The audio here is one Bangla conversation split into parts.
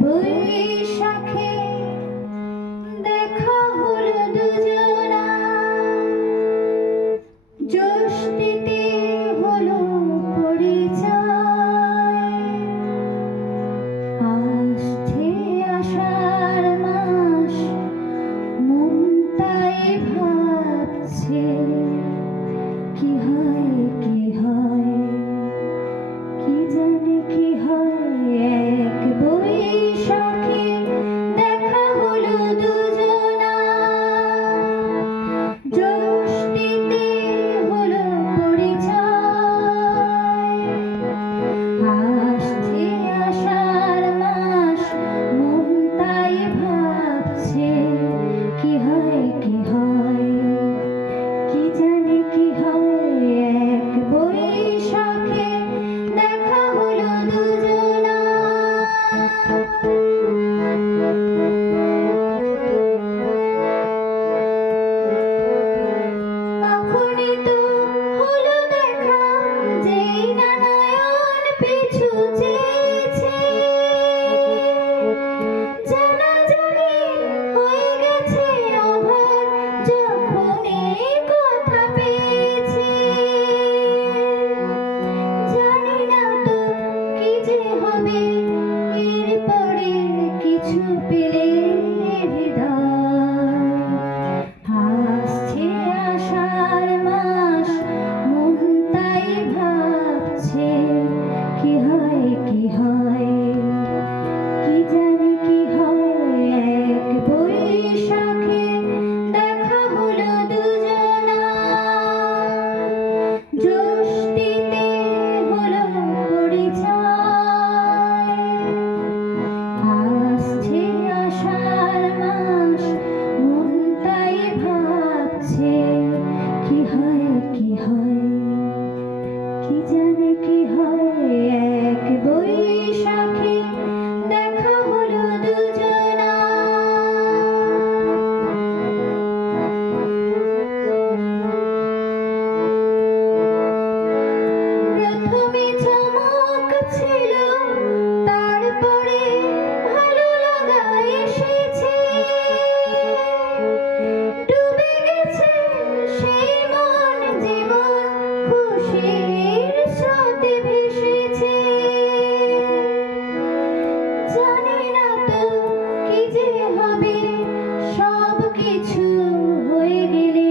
বৈশাখে দেখা হলো দুজনা, জ্যৈষ্ঠীতে হলো পরিচয়। আসছে আষাঢ় মাস, মন তাই ভাবছে কি হয় কি হয়, কি জানে কি হয়। এক বৈশাখে দেখা হলো দুজনা, জ্যৈষ্ঠীতে হলো পরিচয়। আসছে আষাঢ় মাস, মন তাই ভাবছে কি হয় কি হয়, কি জানে কি হয়। এক বৈশাখে দেখা হলো দুজনা। তখনই তো হলো দেখা, যেই না নয়ন পিছু চেয়েছে। জানাজানি হয়ে গেছে অধর, যখনই কথা পেয়েছে। জানি না তো কি যে হবে, এরপরে কিছু পেলে হৃদয়। আসছে আষাঢ় মাস, মন তাই ভাবছে কি হয় কি হয়, কি জানি কি হয়। এক বৈশাখে দেখা হলো দুজনা, জ্যৈষ্ঠীতে হলো পরিচয়। আসছে আষাঢ় মাস, মন তাই ভাবছে কি হয় কি হয়, কি জানে কি হয়। এক বৈশাখে দেখা হলো দুজনা। প্রথমে চমক ছিল, তারপরে ভালো লাগা এসেছে। ডুবে গেছে সেই মন, জীবন খুশির স্রোতে ভেসেছে। জানি না তো কি যে হবে, সব কিছু হয়ে গেলে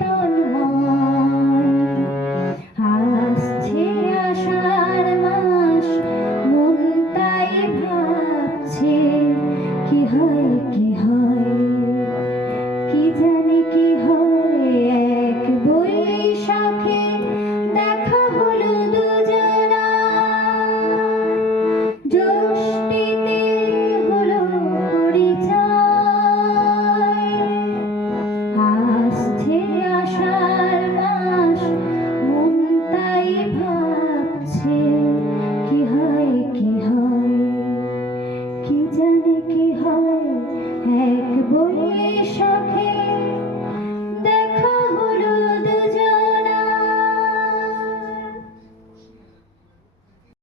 তন্ময়। আসছে আষাঢ় মাস, মন তাই ভাবছে কি হয় কি হয়, কি জানে কি হয়। এক বৈশাখে দেখা হলো দুজনা, জ্যৈষ্ঠীতে হলো পরিচয়। আসছে আষাঢ় মাস, মন তাই ভাবছে কি হয় কি হয়, কি জানে কি হয়। এক বৈশাখে